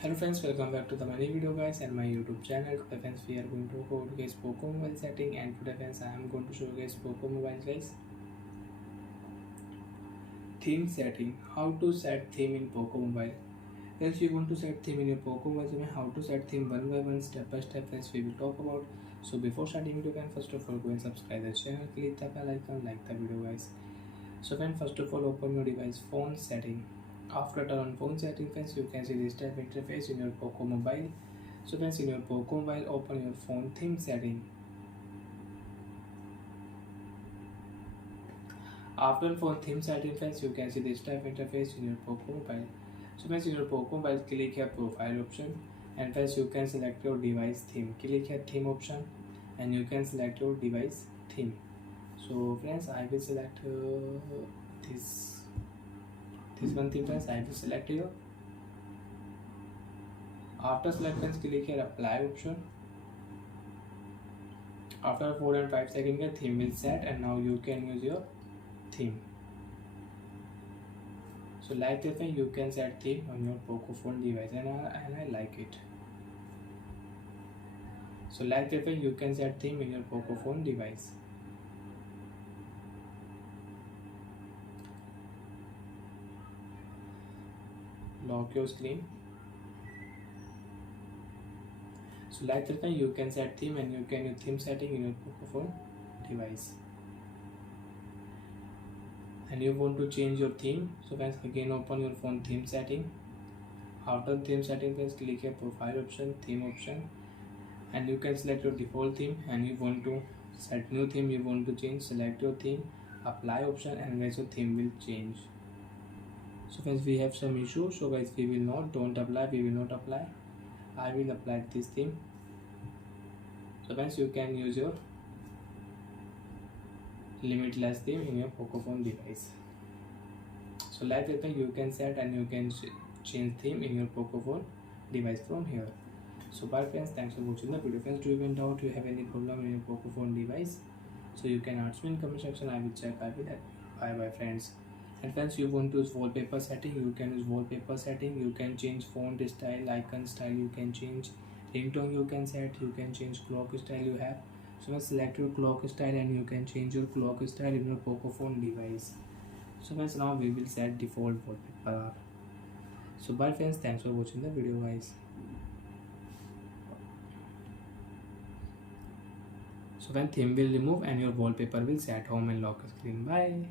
Hello friends, welcome back to the many video guys and my YouTube channel. Today friends we are going to go guys Poco mobile setting, and today friends I am going to show you guys Poco mobile guys theme setting. How to set theme in Poco mobile. If you want to set theme in your Poco mobile, how to set theme one by one, step by step friends we will talk about. So before starting video guys, first of all go and subscribe the channel, click the bell icon, like the video guys. So friends, first of all open your device phone setting. After turn on phone setting friends, you can see this type interface in your Poco mobile. So friends, in your Poco mobile open your phone theme setting. After phone theme setting friends, you can see this type interface in your Poco mobile. So friends, in your Poco mobile click here profile option, and friends you can select your device theme. Click here theme option and you can select your device theme. So friends, I will select this one theme friends. I will select here. After select friends, click here apply option. After 4 and 5 seconds your theme will set, and now you can use your theme. So like this way you can set theme on your Poco phone device, and I like it. So like this way you can set theme in your Poco phone device. Lock your screen. So like that way you can set theme, and you can use theme setting in your Poco phone device. And you want to change your theme, so guys again open your phone theme setting. After theme setting guys, click here profile option, theme option, and you can select your default theme. And you want to set new theme, you want to change, select your theme, apply option, and guys your theme will change. So guys we have some issue, so guys we will not apply. I will apply this theme. So guys you can use your limitless theme in your Poco phone device. So like that you can set and you can change theme in your Poco phone device from here. So bye friends, thanks for watching the video friends. Do you have doubt, you have any problem in your Poco phone device, so you can ask me in comment section. I will check, I will help. Bye friends. And friends, you want to use wallpaper setting, you can use wallpaper setting. You can change font style, icon style, you can change ringtone, you can set, you can change clock style you have. So select your clock style and you can change your clock style in your Poco phone device. So guys now we will set default wallpaper. So bye friends, thanks for watching the video guys. So when theme will remove and your wallpaper will set home and lock screen. Bye.